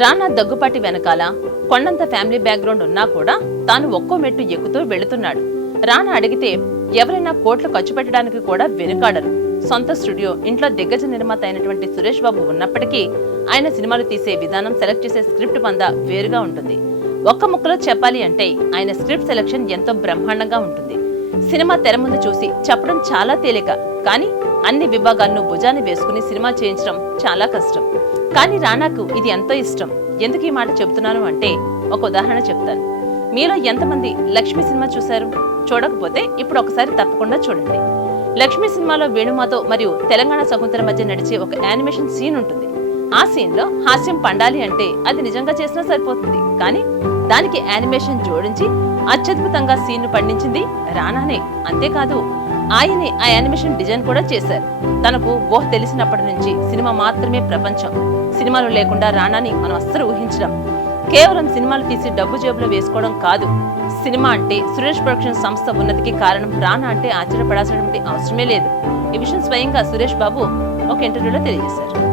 రానా దగ్గుపాటి వెనకాల కొండంత family background ఉన్నా కూడా తాను ఒక్కో మెట్టు ఎక్కుతూ వెళుతున్నాడు. రానా అడిగితే ఎవరైనా కోట్లు ఖర్చు పెట్టడానికి కూడా వెనుకాడరు. సొంత స్టూడియో ఇంట్లో దిగ్గజ నిర్మాత అయినటువంటి సురేష్ బాబు ఉన్నప్పటికీ ఆయన సినిమాలు తీసే విధానం సెలెక్ట్ చేసే స్క్రిప్ట్ పంద వేరుగా ఉంటుంది. ఒక్క ముక్కలో చెప్పాలి అంటే ఆయన స్క్రిప్ట్ సెలెక్షన్ ఎంతో బ్రహ్మాండంగా ఉంటుంది. సినిమా తెర ముందు చూసి చెప్పడం చాలా తేలిక. కానీ అన్ని విభాగాలను భుజాన్ని వేసుకుని సినిమా చేయించడం చాలా కష్టం. కానీ రానాకు ఇది ఎంతో ఇష్టం. ఎందుకు ఈ మాట చెబుతున్నాను అంటే ఒక ఉదాహరణ చెప్తాను. మీలో ఎంతమంది లక్ష్మి సినిమా చూశారు? చూడకపోతే ఇప్పుడు ఒకసారి తప్పకుండా చూడండి. లక్ష్మి సినిమాలో వేణుమాతో మరియు తెలంగాణ సముద్రం మధ్య నడిచే ఒక యానిమేషన్ సీన్ ఉంటుంది. ఆ సీన్లో హాస్యం పండాలి అంటే అది నిజంగా చేసినా సరిపోతుంది. కానీ దానికి యానిమేషన్ జోడించి అత్యద్భుతంగా సీన్ను పండించింది రానానే. అంతేకాదు ఆయనే ఆ యానిమేషన్ డిజైన్ కూడా చేశారు. తనకు ఓహ్ తెలిసినప్పటి నుంచి సినిమా మాత్రమే ప్రపంచం. సినిమాలు లేకుండా రానాని మనం అస్సలు ఊహించడం కేవలం సినిమాలు తీసి డబ్బు జేబులో వేసుకోవడం కాదు. సినిమా అంటే సురేష్ ప్రొడక్షన్ సంస్థ ఉన్నతికి కారణం రానా అంటే ఆశ్చర్యపడాల్సినటువంటి అవసరమే లేదు. ఈ విషయం స్వయంగా సురేష్ బాబు ఒక ఇంటర్వ్యూలో తెలియజేశారు.